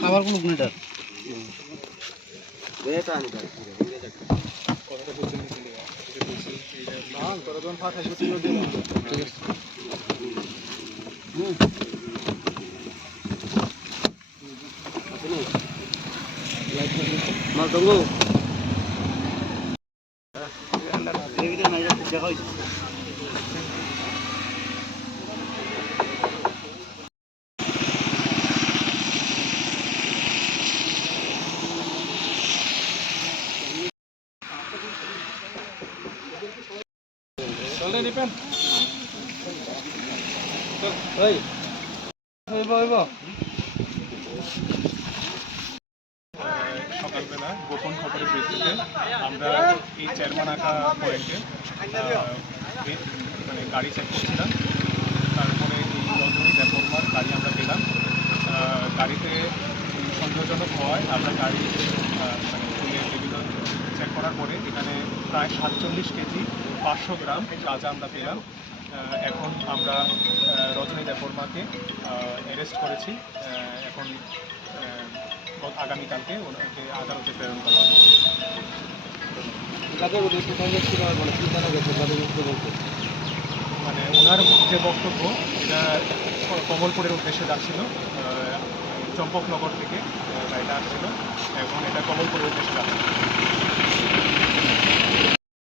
খাবার কোনো গুণিটার সকালবেলা গোপন খবরের ভিত্তিতে আমরা এই চেয়ারমানাকা পয়েন্টে মানে গাড়ি চেক করছিলাম। তারপরে এই রজনী দেববর্মার গাড়ি আমরা পেলাম। গাড়িতে সন্দেহজনক হওয়ায় আমরা গাড়ি মানে খুলে বিভিন্ন চেক করার পরে এখানে প্রায় 47 কেজি 500 গ্রাম গাঁজা আমরা পেলাম। এখন আমরা রজনী দেববর্মাকে অ্যারেস্ট করেছি। এখন আগামীকালকে ওনাকে আদালতে প্রেরণ করা হবে। মানে ওনার যে বক্তব্য এটা কমলপুরের উদ্দেশ্যে যাচ্ছিল, চম্পকনগর থেকে গাড়িটা আসছিল, এখন এটা কমলপুরের উদ্দেশ্যে যাচ্ছিল।